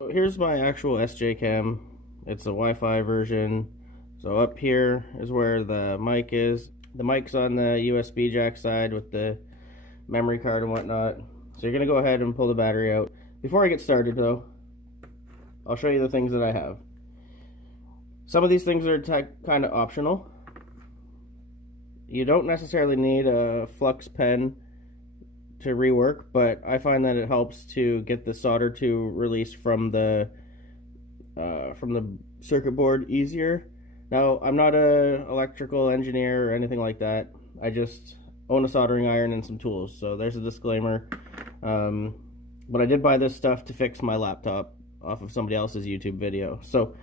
So here's my actual SJ cam. It's a Wi-Fi version. So up here is where the mic is. The mic's on the USB jack side with the memory card and whatnot. So you're gonna go ahead and pull the battery out. Before I get started though, I'll show you the things that I have. Some of these things are kind of optional. You don't necessarily need a flux pen to rework, but I find that it helps to get the solder to release from the circuit board easier. Now, I'm not an electrical engineer or anything like that. I just own a soldering iron and some tools, so there's a disclaimer. But I did buy this stuff to fix my laptop off of somebody else's YouTube video. So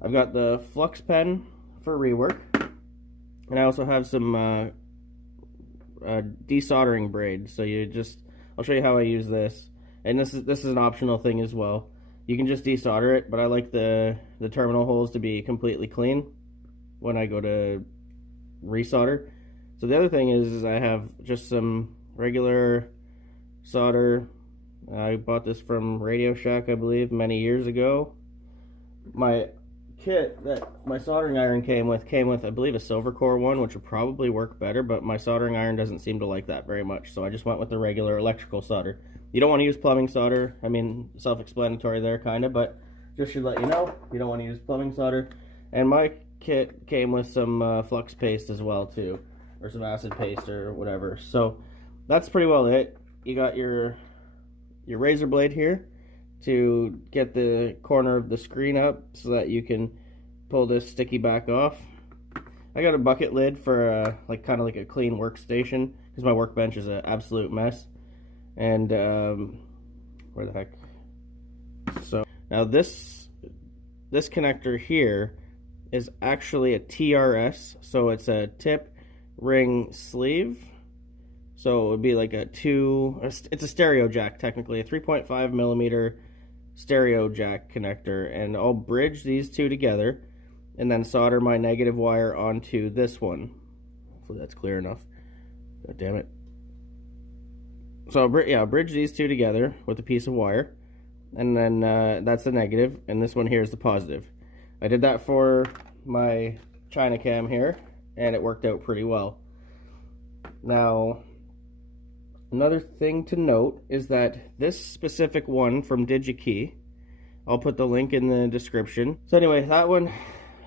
I've got the flux pen for rework, and I also have some desoldering braid. So I'll show you how I use this, and this is an optional thing as well. You can just desolder it, but I like the terminal holes to be completely clean when I go to resolder. So the other thing is I have just some regular solder. I bought this from Radio Shack, I believe, many years ago. My kit that my soldering iron came with, I believe, a silver core one, which would probably work better, but my soldering iron doesn't seem to like that very much, so I just went with the regular electrical solder. You don't want to use plumbing solder. I mean, self-explanatory there, kind of, but just should let you know, you don't want to use plumbing solder. And my kit came with some flux paste as well, too, or some acid paste or whatever. So that's pretty well it. You got your razor blade here to get the corner of the screen up so that you can pull this sticky back off. I got a bucket lid for kind of like a clean workstation because my workbench is an absolute mess. And where the heck? So now this connector here is actually a TRS, so it's a tip ring sleeve. So it would be like it's a stereo jack technically, a 3.5 millimeter stereo jack connector, and I'll bridge these two together and then solder my negative wire onto this one. Hopefully that's clear enough. God damn it. So I'll bridge these two together with a piece of wire, and then that's the negative, and this one here is the positive. I did that for my China cam here, and it worked out pretty well. Now, another thing to note is that this specific one from DigiKey, I'll put the link in the description. So anyway, that one,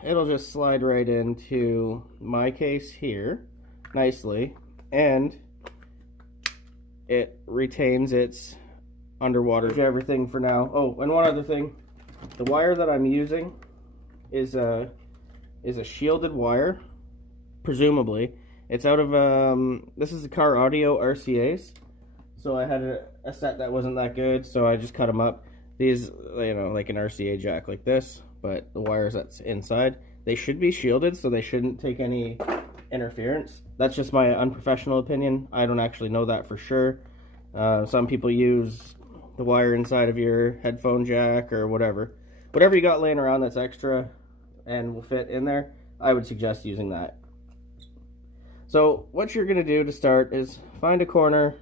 it'll just slide right into my case here nicely, and it retains its underwater everything for now. Oh, and one other thing, the wire that I'm using is a shielded wire, presumably. It's out of this is a Car Audio RCAs. So I had a set that wasn't that good, so I just cut them up. These, like an RCA jack like this, but the wires that's inside, they should be shielded, so they shouldn't take any interference. That's just my unprofessional opinion. I don't actually know that for sure. Some people use the wire inside of your headphone jack or whatever. Whatever you got laying around that's extra and will fit in there, I would suggest using that. So what you're going to do to start is find a corner,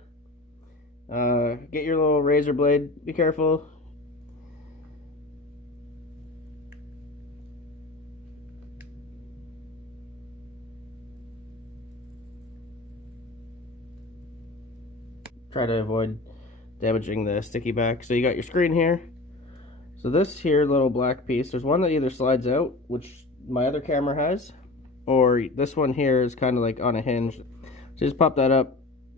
get your little razor blade, be careful. Try to avoid damaging the sticky back. So you got your screen here. So this here little black piece, there's one that either slides out, which my other camera has, or this one here is kind of like on a hinge. So just pop that up,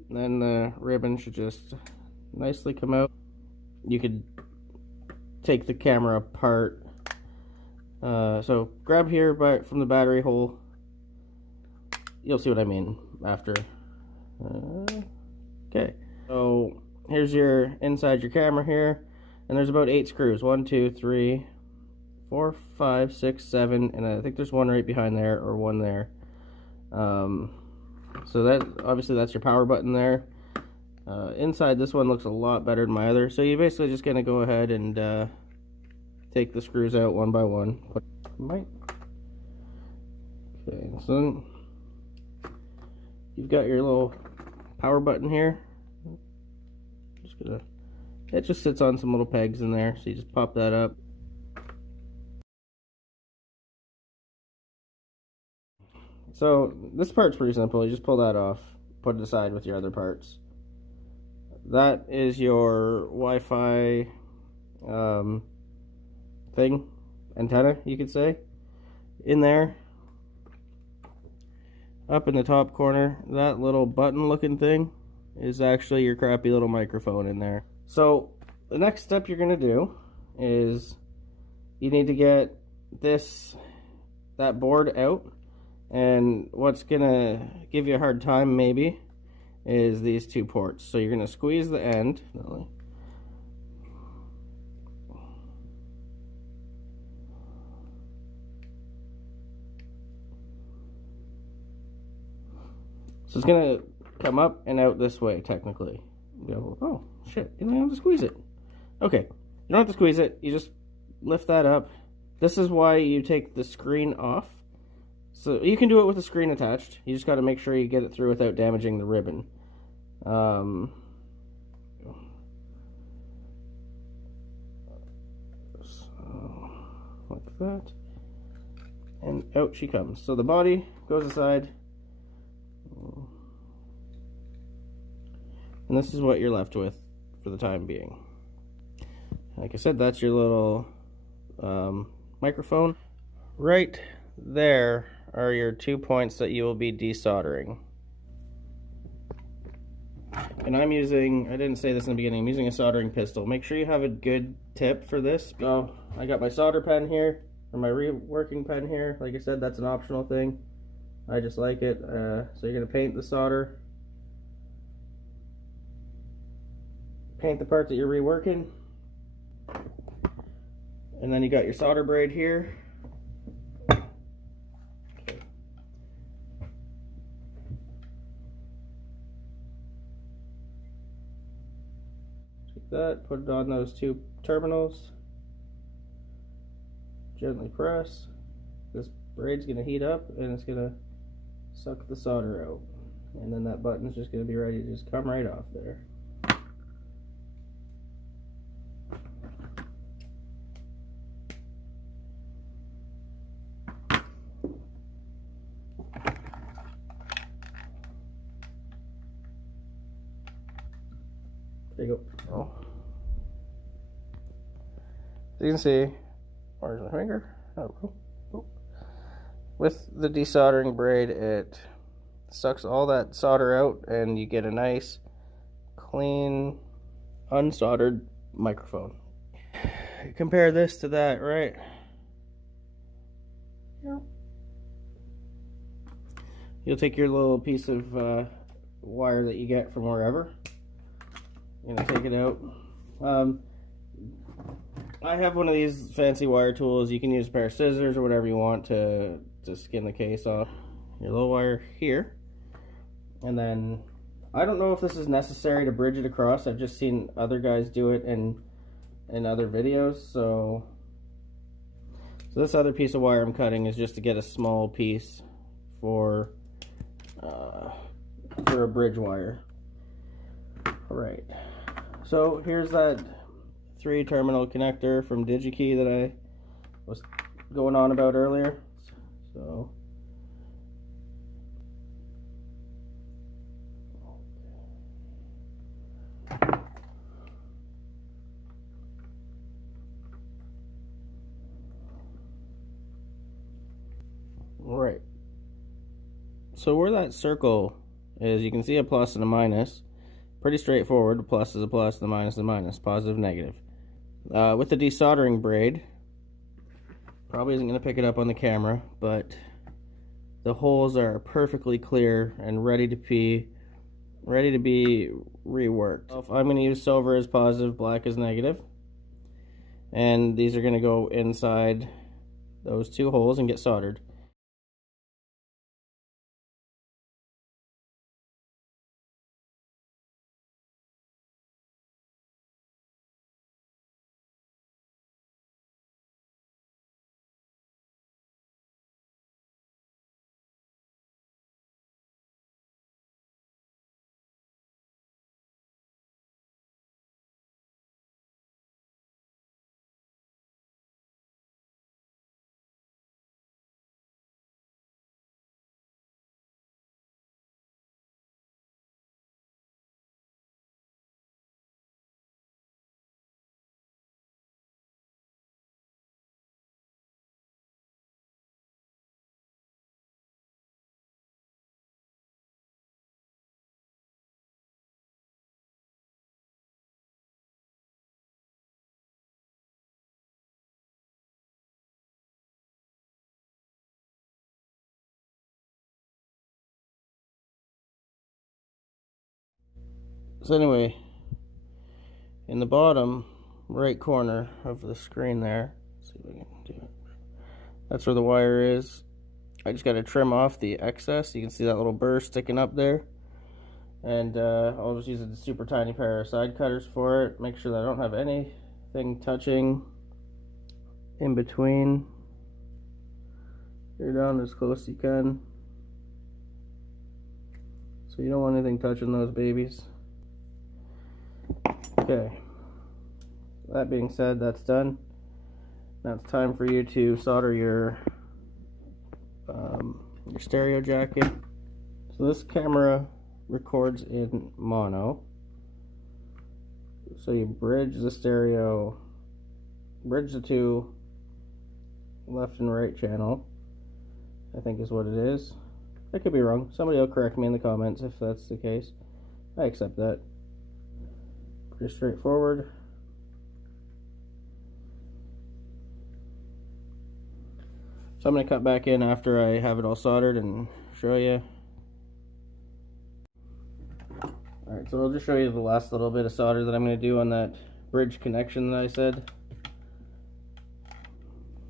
then the ribbon should just nicely come out. You could take the camera apart. So grab here from the battery hole. You'll see what I mean after. Okay, so here's inside your camera here, and there's about 8 screws. 1, 2, 3, 4, 5, 6, 7, and I think there's one right behind there, or one there. So that's your power button there. Inside this one looks a lot better than my other, so you're basically just gonna go ahead and take the screws out one by one. Okay, so then you've got your little power button here. Just gonna It just sits on some little pegs in there, so you just pop that up. So this part's pretty simple. You just pull that off, put it aside with your other parts. That is your Wi-Fi thing, antenna, you could say. In there, up in the top corner, that little button looking thing is actually your crappy little microphone in there. So the next step you're gonna do is you need to get that board out, and what's gonna give you a hard time maybe is these two ports. So you're gonna squeeze the end so it's gonna come up and out this way technically. You go, oh shit, you don't have to squeeze it. Okay, you don't have to squeeze it, you just lift that up. This is why you take the screen off. So you can do it with the screen attached. You just got to make sure you get it through without damaging the ribbon. So, like that. And out she comes. So the body goes aside. And this is what you're left with for the time being. Like I said, that's your little microphone. Right there are your 2 points that you will be desoldering. And I'm using, I didn't say this in the beginning, I'm using a soldering pistol. Make sure you have a good tip for this. So I got my solder pen here, or my reworking pen here. Like I said, that's an optional thing. I just like it. So you're going to paint the solder. Paint the part that you're reworking. And then you got your solder braid here. Take that, put it on those two terminals. Gently press. This braid's going to heat up and it's going to suck the solder out. And then that button's just going to be ready to just come right off there. There you go. Oh. So you can see, where's my finger? Oh. With the desoldering braid, it sucks all that solder out and you get a nice, clean, unsoldered microphone. Compare this to that, right? Yeah. You'll take your little piece of wire that you get from wherever. You're gonna take it out. I have one of these fancy wire tools. You can use a pair of scissors or whatever you want to skin the case off. Your little wire here. And then, I don't know if this is necessary to bridge it across. I've just seen other guys do it in other videos. So this other piece of wire I'm cutting is just to get a small piece for a bridge wire. Alright. So here's that 3-terminal connector from DigiKey that I was going on about earlier. So right. So where that circle is, you can see a plus and a minus. Pretty straightforward. A plus is a plus, the minus is a minus, positive, negative. With the desoldering braid, probably isn't going to pick it up on the camera, but the holes are perfectly clear and ready to be reworked. I'm going to use silver as positive, black as negative, and these are going to go inside those 2 holes and get soldered. So anyway, in the bottom right corner of the screen there, let's see if I can do it. That's where the wire is. I just got to trim off the excess. You can see that little burr sticking up there. And I'll just use a super tiny pair of side cutters for it. Make sure that I don't have anything touching in between. You're down as close as you can. So you don't want anything touching those babies. Okay. That being said, that's done. Now it's time for you to solder your stereo jack in. So this camera records in mono. So you bridge the stereo, bridge the two left and right channel, I think is what it is. I could be wrong. Somebody will correct me in the comments if that's the case. I accept that. Pretty straightforward. So I'm going to cut back in after I have it all soldered and show you. Alright, so I'll just show you the last little bit of solder that I'm going to do on that bridge connection that I said.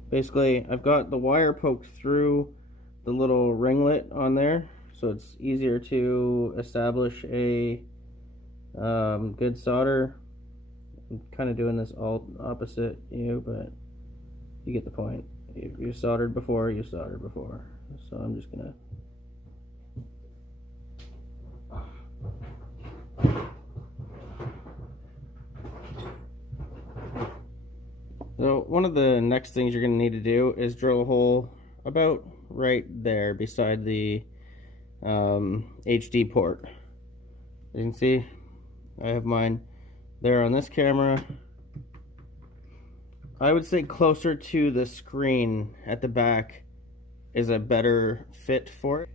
Basically, I've got the wire poked through the little ringlet on there, so it's easier to establish a good solder. I'm kind of doing this all opposite you, but you get the point. If you soldered before, you soldered before. So I'm just gonna So one of the next things you're going to need to do is drill a hole about right there beside the HD port. As you can see, I have mine there on this camera. I would say closer to the screen at the back is a better fit for it.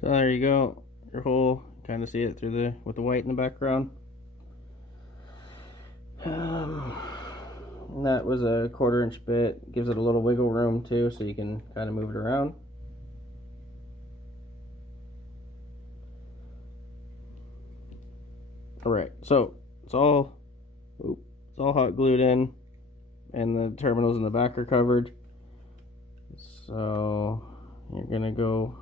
So there you go, your hole. Kind of see it through the with the white in the background. And that was a 1/4 inch bit. Gives it a little wiggle room too, so you can kind of move it around. Alright, so it's all hot glued in, and the terminals in the back are covered. So you're gonna go,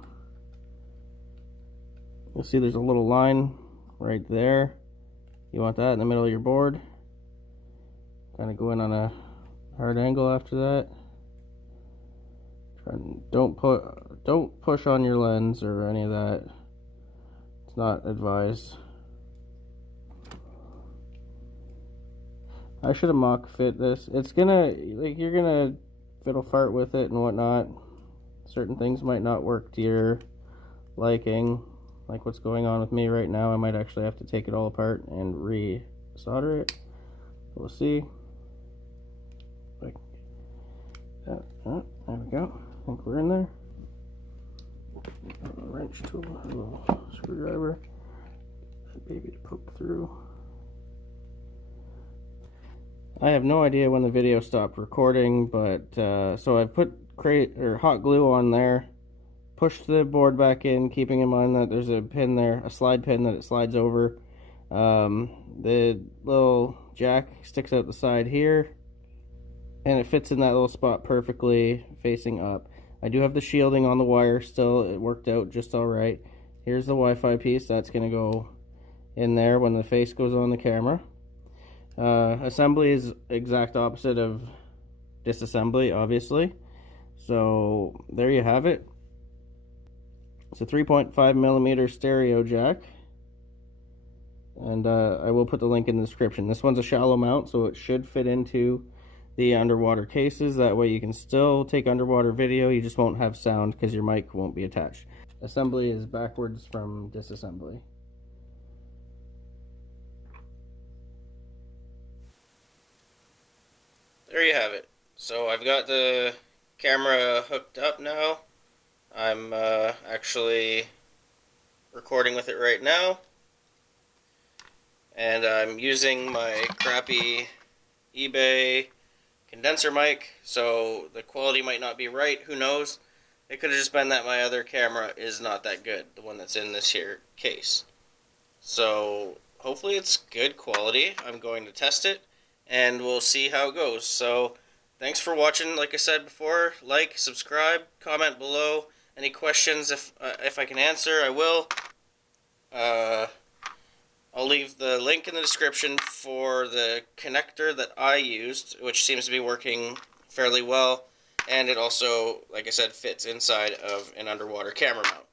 you'll see there's a little line right there. You want that in the middle of your board. Kind of go in on a hard angle after that. Don't push on your lens or any of that. It's not advised. I should have mock fit this. It's gonna, like, you're gonna fiddle fart with it and whatnot. Certain things might not work to your liking, like what's going on with me right now. I might actually have to take it all apart and re-solder it. We'll see. There we go. I think we're in there. A wrench tool, a little screwdriver. That baby to poke through. I have no idea when the video stopped recording, but so I've put hot glue on there, pushed the board back in, keeping in mind that there's a pin there, a slide pin that it slides over. The little jack sticks out the side here, and it fits in that little spot perfectly, facing up. I do have the shielding on the wire still. It worked out just alright. Here's the Wi-Fi piece. That's going to go in there when the face goes on the camera. Assembly is exact opposite of disassembly, obviously. So there you have it. It's a 3.5mm stereo jack. And I will put the link in the description. This one's a shallow mount, so it should fit into the underwater cases. That way you can still take underwater video, you just won't have sound because your mic won't be attached. Assembly is backwards from disassembly. There you have it. So I've got the camera hooked up now. I'm actually recording with it right now. And I'm using my crappy eBay condenser mic, so the quality might not be right, who knows. It could have just been that my other camera is not that good, the one that's in this here case. So hopefully it's good quality. I'm going to test it and we'll see how it goes. So thanks for watching. Like I said before, like, subscribe, comment below. Any questions, if I can answer, I will. I'll leave the link in the description for the connector that I used, which seems to be working fairly well. And it also, like I said, fits inside of an underwater camera mount.